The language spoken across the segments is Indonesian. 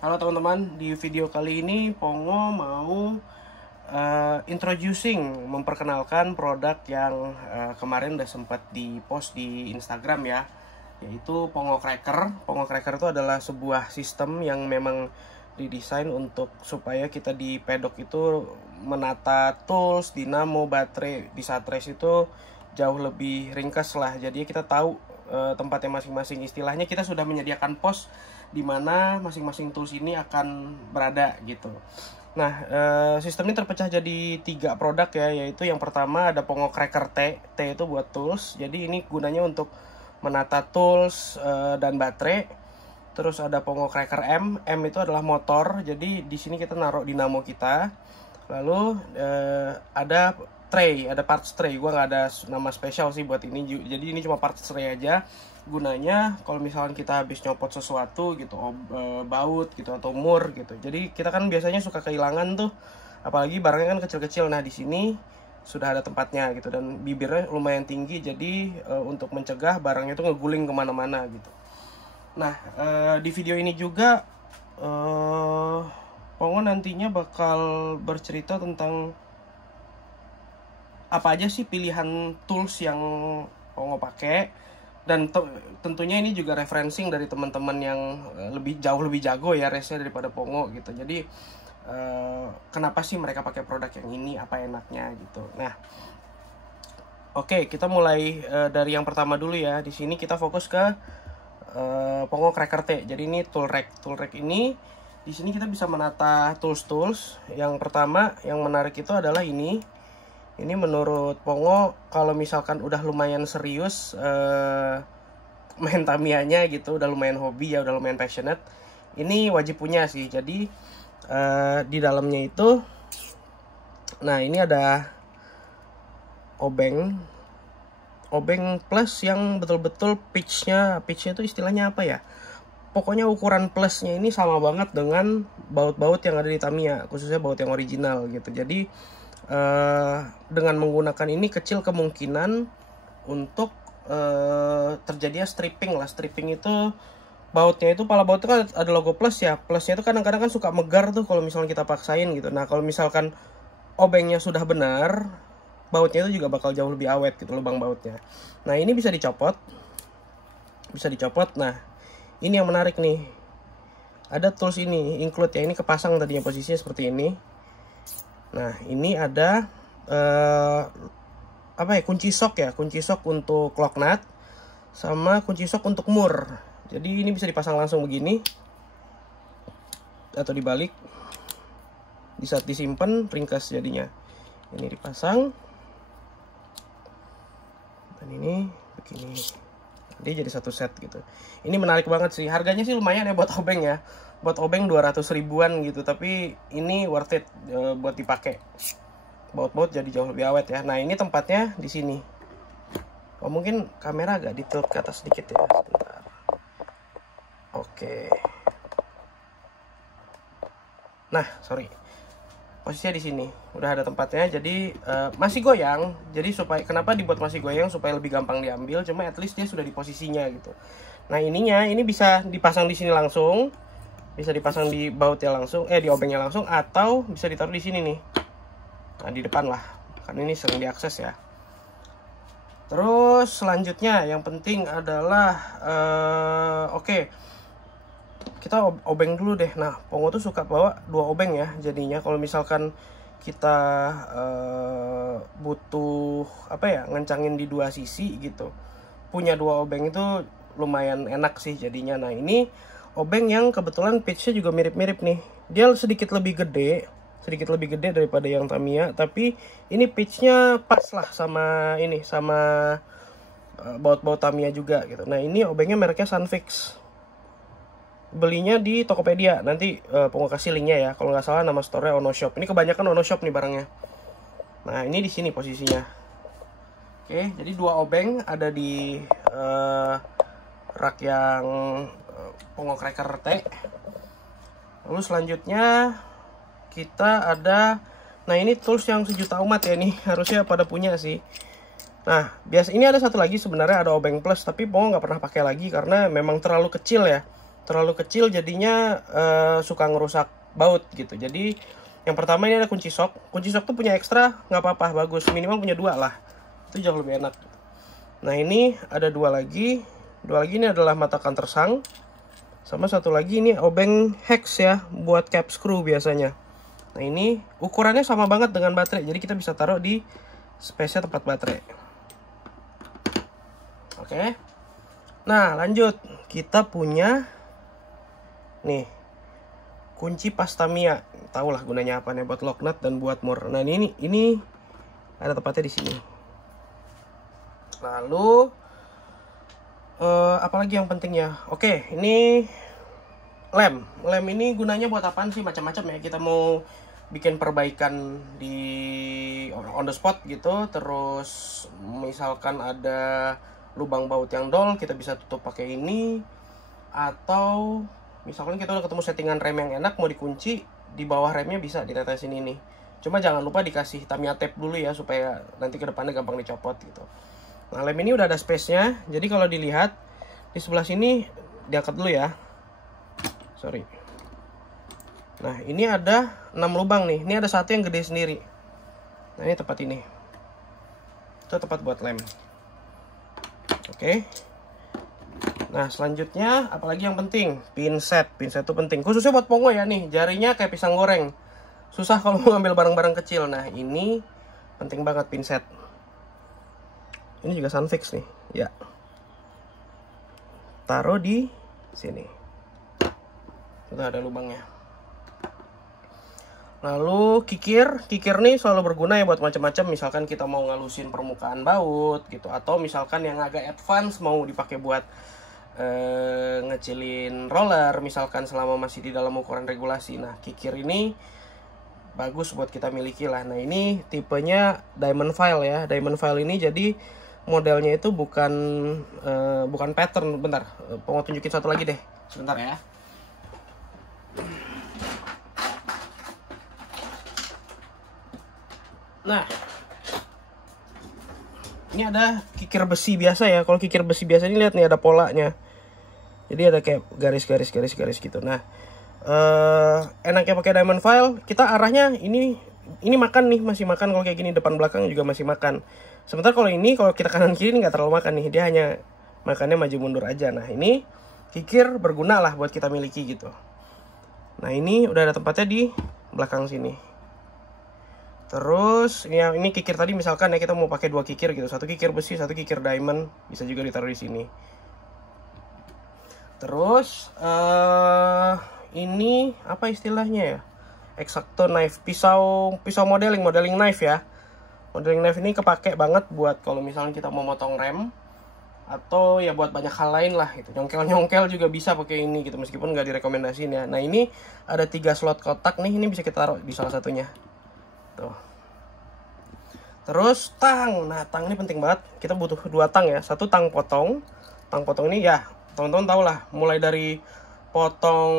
Halo teman-teman, di video kali ini Pongo mau memperkenalkan produk yang kemarin udah sempat di-post di Instagram ya, yaitu Pongo Cracker. Pongo Cracker itu adalah sebuah sistem yang memang didesain untuk supaya kita di pedok itu menata tools, dinamo, baterai di saat race itu jauh lebih ringkas lah. Jadi kita tahu tempatnya masing-masing. Istilahnya kita sudah menyediakan pos di mana masing-masing tools ini akan berada gitu. Nah, sistem ini terpecah jadi 3 produk ya, yaitu yang pertama ada Pongo Cracker T. T itu buat tools. Jadi ini gunanya untuk menata tools dan baterai. Terus ada Pongo Cracker M. M itu adalah motor. Jadi di sini kita naruh dinamo kita. Lalu ada tray, ada parts tray. Gua nggak ada nama spesial sih buat ini. Jadi ini cuma parts tray aja. Gunanya kalau misalkan kita habis nyopot sesuatu gitu, baut gitu atau mur gitu. Jadi kita kan biasanya suka kehilangan tuh, apalagi barangnya kan kecil-kecil. Nah di sini sudah ada tempatnya gitu, dan bibirnya lumayan tinggi. Jadi untuk mencegah barangnya itu ngeguling kemana-mana gitu. Nah di video ini juga Pongo nantinya bakal bercerita tentang apa aja sih pilihan tools yang Pongo pakai. Dan tentunya ini juga referencing dari teman-teman yang jauh lebih jago ya race-nya daripada Pongo gitu. Jadi kenapa sih mereka pakai produk yang ini, apa enaknya gitu. Nah, oke, kita mulai dari yang pertama dulu ya. Di sini kita fokus ke Pongo Cracker T. Jadi ini tool rack. Tool rack ini di sini kita bisa menata tools. Yang pertama yang menarik itu adalah ini. Ini menurut Pongo kalau misalkan udah lumayan serius main Tamiya-nya gitu, udah lumayan hobi ya, udah lumayan passionate, ini wajib punya sih. Jadi di dalamnya itu, nah ini ada obeng plus yang betul-betul pitchnya itu istilahnya apa ya? Pokoknya ukuran plusnya ini sama banget dengan baut-baut yang ada di Tamiya, khususnya baut yang original gitu. Jadi dengan menggunakan ini kecil kemungkinan untuk terjadinya stripping lah. Stripping itu bautnya itu, pala bautnya kan ada logo plus ya. Plusnya itu kadang-kadang kan suka megar tuh kalau misalnya kita paksain gitu. Nah kalau misalkan obengnya sudah benar, bautnya itu juga bakal jauh lebih awet gitu, lubang bautnya. Nah ini bisa dicopot. Nah ini yang menarik nih, ada tools ini include ya. Ini kepasang tadinya posisinya seperti ini. Nah ini ada apa ya, kunci sok untuk lock nut sama kunci sok untuk mur. Jadi ini bisa dipasang langsung begini atau dibalik. Di saat disimpan ringkas jadinya. Ini dipasang dan ini begini. Jadi satu set gitu. Ini menarik banget sih. Harganya sih lumayan ya buat obeng ya. Buat obeng 200 ribuan gitu, tapi ini worth it buat dipakai. Baut-baut jadi jauh lebih awet ya. Nah, ini tempatnya di sini. Oh, mungkin kamera agak ditilt ke atas sedikit ya. Sebentar. Oke. Nah, sorry. Posisinya di sini. Udah ada tempatnya, jadi masih goyang. Jadi kenapa dibuat masih goyang? Supaya lebih gampang diambil. Cuma at least dia sudah di posisinya gitu. Nah, ini bisa dipasang di sini langsung. Bisa dipasang di bautnya langsung, di obengnya langsung, atau bisa ditaruh di sini nih. Nah, di depan lah, karena ini sering diakses ya. Terus selanjutnya yang penting adalah oke, kita obeng dulu deh. Nah, Pongo tuh suka bawa 2 obeng ya. Jadinya kalau misalkan kita butuh apa ya, ngencangin di 2 sisi gitu, punya 2 obeng itu lumayan enak sih jadinya. Nah, ini obeng yang kebetulan pitchnya juga mirip-mirip nih. Dia sedikit lebih gede daripada yang Tamiya, tapi ini pitchnya pas lah sama ini, sama baut-baut Tamiya juga gitu. Nah ini obengnya mereknya Sunfix. Belinya di Tokopedia. Nanti Pongo kasih linknya ya. Kalau nggak salah nama store-nya Ono Shop. Ini kebanyakan Ono Shop nih barangnya. Nah ini di sini posisinya. Oke, jadi 2 obeng ada di rak yang Pongo Cracker T. Lalu selanjutnya kita ada, nah ini tools yang sejuta umat ya, nih harusnya pada punya sih. Nah biasa ini ada satu lagi sebenarnya, ada obeng plus, tapi Pongo nggak pernah pakai lagi karena memang terlalu kecil ya. terlalu kecil jadinya suka ngerusak baut gitu. Jadi yang pertama ini ada kunci sok. Kunci sok tuh punya ekstra nggak apa-apa, bagus, minimal punya 2 lah, itu jauh lebih enak. Nah ini ada 2 lagi. 2 lagi ini adalah mata countersunk, sama satu lagi ini obeng hex ya, buat cap screw biasanya. Nah ini ukurannya sama banget dengan baterai, jadi kita bisa taruh di space-nya tempat baterai. Oke. Nah lanjut, kita punya nih kunci pasta Mia. Tahu lah gunanya apa nih, buat lock nut dan buat more. Nah ini ada tempatnya di sini. Lalu apalagi yang pentingnya? Oke, ini lem. Lem ini gunanya buat apaan sih? Macam-macam ya. Kita mau bikin perbaikan di on the spot gitu. Terus misalkan ada lubang baut yang dol, kita bisa tutup pakai ini. Atau misalkan kita udah ketemu settingan rem yang enak, mau dikunci, di bawah remnya bisa ditetesin ini. Cuma jangan lupa dikasih Tamiya tape dulu ya, supaya nanti ke depannya gampang dicopot gitu. Nah lem ini udah ada space-nya, jadi kalau dilihat di sebelah sini, diangkat dulu ya. Sorry. Nah ini ada 6 lubang nih, ini ada satu yang gede sendiri. Nah ini tempat ini, itu tempat buat lem. Oke. Nah selanjutnya apalagi yang penting, pinset. Pinset itu penting, khususnya buat pongo ya nih, jarinya kayak pisang goreng, susah kalau mau ngambil barang-barang kecil. Nah ini penting banget pinset. Ini juga Sunfix nih, ya. Taruh di sini. Itu ada lubangnya. Lalu kikir nih selalu berguna ya buat macam-macam. Misalkan kita mau ngalusin permukaan baut gitu, atau misalkan yang agak advance mau dipakai buat ngecilin roller, misalkan selama masih di dalam ukuran regulasi. Nah kikir ini bagus buat kita miliki lah. Nah ini tipenya diamond file ya. Diamond file ini jadi modelnya itu bukan pattern. Bentar, mau tunjukin satu lagi deh, sebentar ya. Nah ini ada kikir besi biasa ya. Kalau kikir besi biasa ini lihat nih ada polanya, jadi ada kayak garis gitu. Nah enaknya pakai diamond file, kita arahnya ini makan nih, masih makan. Kalau kayak gini depan belakang juga masih makan. Sementara kalau ini, kalau kita kanan kiri nggak terlalu makan nih, dia hanya makannya maju mundur aja. Nah ini kikir berguna lah buat kita miliki gitu. Nah ini udah ada tempatnya di belakang sini. Terus ini kikir tadi misalkan ya kita mau pakai 2 kikir gitu, satu kikir besi, satu kikir diamond, bisa juga ditaruh di sini. Terus ini apa istilahnya ya? X-Acto knife, pisau modeling knife ya. Modeling knife ini kepake banget buat kalau misalnya kita mau motong rem, atau ya buat banyak hal lain lah gitu. Nyongkel juga bisa pakai ini gitu, meskipun nggak direkomendasiin ya. Nah ini ada 3 slot kotak nih, ini bisa kita taruh di salah satunya tuh. Terus tang. Nah tang ini penting banget, kita butuh 2 tang ya. Satu tang potong. Tang potong ini ya teman-teman tau lah, mulai dari potong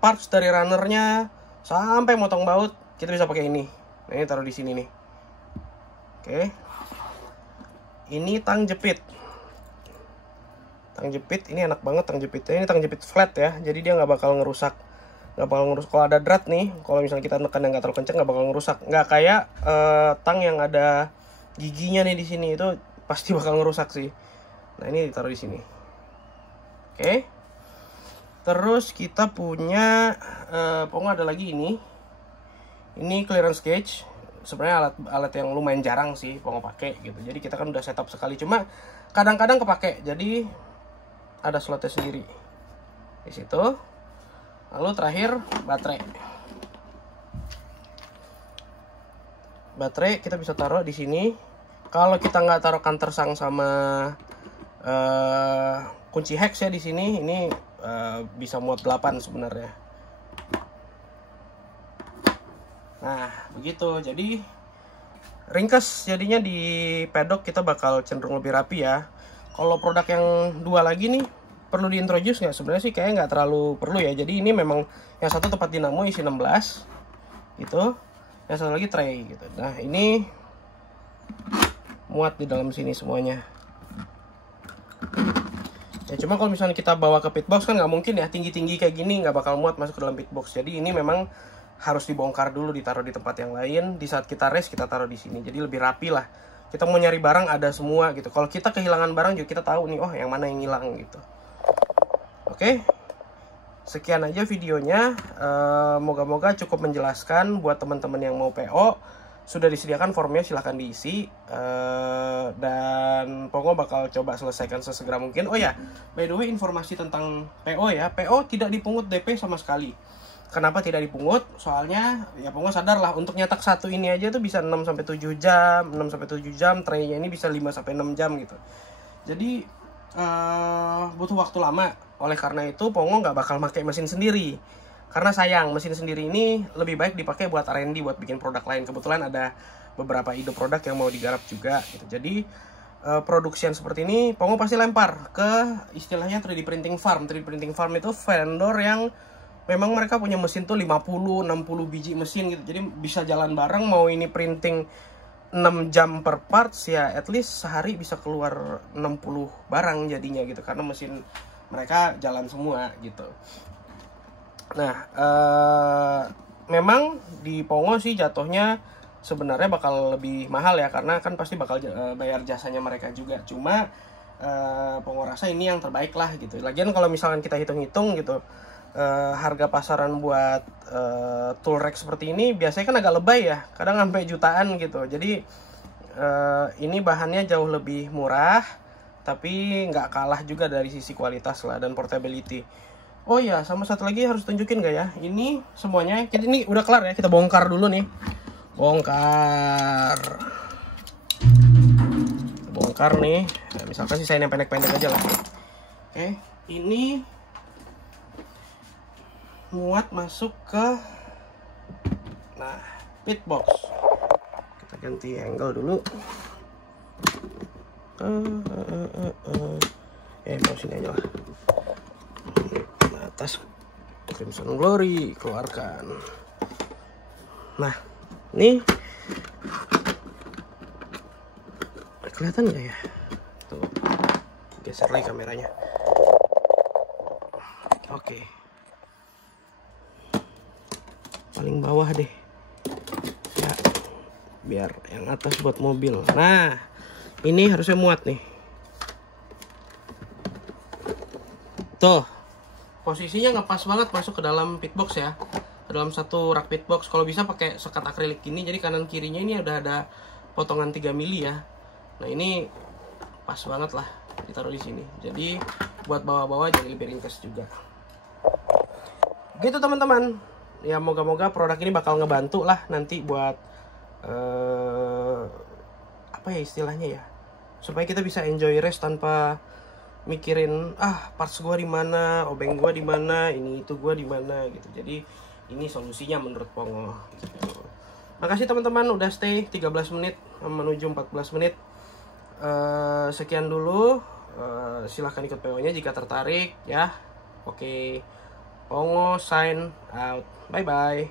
parts dari runnernya sampai motong baut, kita bisa pakai ini. Nah ini taruh di sini nih. Oke. Ini tang jepit. Tang jepit ini enak banget tang jepitnya. Ini tang jepit flat ya, jadi dia nggak bakal ngerusak. Kalau ada drat nih, kalau misalnya kita nekan yang nggak terlalu kenceng, nggak bakal ngerusak. Nggak kayak tang yang ada giginya nih di sini, itu pasti bakal ngerusak sih. Nah ini ditaruh di sini. Oke. Terus kita punya pokoknya ada lagi ini. Ini clearance gauge. Sebenarnya alat yang lumayan jarang sih Pongo pakai gitu. Jadi kita kan udah setup sekali, cuma kadang-kadang kepake. Jadi ada slotnya sendiri di situ. Lalu terakhir baterai. Baterai kita bisa taruh di sini. Kalau kita nggak taruh countersunk sama kunci hex ya di sini, ini bisa muat 8 sebenarnya. Nah begitu, jadi ringkas jadinya di pedok kita bakal cenderung lebih rapi ya. Kalau produk yang 2 lagi nih perlu diintroduce nggak? Sebenarnya sih kayaknya nggak terlalu perlu ya. Jadi ini memang yang satu tempat dinamo isi 16 gitu, yang satu lagi tray gitu. Nah ini muat di dalam sini semuanya. Ya cuma kalau misalnya kita bawa ke pitbox kan nggak mungkin ya, tinggi-tinggi kayak gini nggak bakal muat masuk ke dalam pitbox. Jadi ini memang harus dibongkar dulu, ditaruh di tempat yang lain. Di saat kita race kita taruh di sini. Jadi lebih rapi lah. Kita mau nyari barang ada semua gitu. Kalau kita kehilangan barang juga kita tahu nih, oh yang mana yang hilang gitu. Oke. Sekian aja videonya. Moga-moga cukup menjelaskan buat teman-teman yang mau PO. Sudah disediakan formnya, silahkan diisi. Dan Pongo bakal coba selesaikan sesegera mungkin. Oh ya, by the way informasi tentang PO ya. PO tidak dipungut DP sama sekali. Kenapa tidak dipungut? Soalnya ya Pongo sadar lah, untuk nyetak satu ini aja tuh bisa 6-7 jam. 6-7 jam, traynya ini bisa 5-6 jam gitu. Jadi butuh waktu lama. Oleh karena itu Pongo nggak bakal pakai mesin sendiri. Karena sayang, mesin sendiri ini lebih baik dipakai buat R&D, buat bikin produk lain. Kebetulan ada beberapa ide produk yang mau digarap juga gitu. Jadi produksian seperti ini Pongo pasti lempar ke istilahnya 3D printing farm. 3D printing farm itu vendor yang memang mereka punya mesin tuh 50-60 biji mesin gitu. Jadi bisa jalan bareng, mau ini printing 6 jam per parts ya, at least sehari bisa keluar 60 barang jadinya gitu. Karena mesin mereka jalan semua gitu. Nah, memang di Pongo sih jatuhnya sebenarnya bakal lebih mahal ya, karena kan pasti bakal bayar jasanya mereka juga. Cuma Pongo rasa ini yang terbaik lah gitu. Lagian kalau misalkan kita hitung-hitung gitu, harga pasaran buat tool rack seperti ini biasanya kan agak lebay ya, kadang sampai jutaan gitu. Jadi ini bahannya jauh lebih murah, tapi nggak kalah juga dari sisi kualitas lah dan portability. Oh ya, sama satu lagi harus tunjukin gak ya? Ini semuanya, ini udah kelar ya, kita bongkar dulu nih. Bongkar nih. Nah, misalkan sisain yang pendek-pendek aja lah. Oke, ini muat masuk ke pitbox. Kita ganti angle dulu. Mau sini aja lah. Atas Crimson Glory keluarkan. Nah, ini kelihatan nggak ya? Tuh, geser lagi kameranya. Oke, paling bawah deh ya, biar yang atas buat mobil. Nah, ini harusnya muat nih. Tuh, posisinya ngepas banget masuk ke dalam pitbox ya, ke dalam satu rak pitbox. Kalau bisa pakai sekat akrilik gini, jadi kanan kirinya ini udah ada potongan 3 mili ya. Nah ini pas banget lah ditaruh di sini. Jadi buat bawa-bawa jadi lebih ringkas juga. Gitu teman-teman. Ya moga-moga produk ini bakal ngebantu lah nanti buat apa ya istilahnya ya, supaya kita bisa enjoy race tanpa mikirin parts gua di mana, obeng gua di mana, ini itu gua di mana gitu. Jadi ini solusinya menurut Pongo gitu. Makasih teman-teman udah stay 13 menit menuju 14 menit. Sekian dulu. Silahkan ikut PO-nya jika tertarik ya. Oke. Pongo sign out. Bye bye.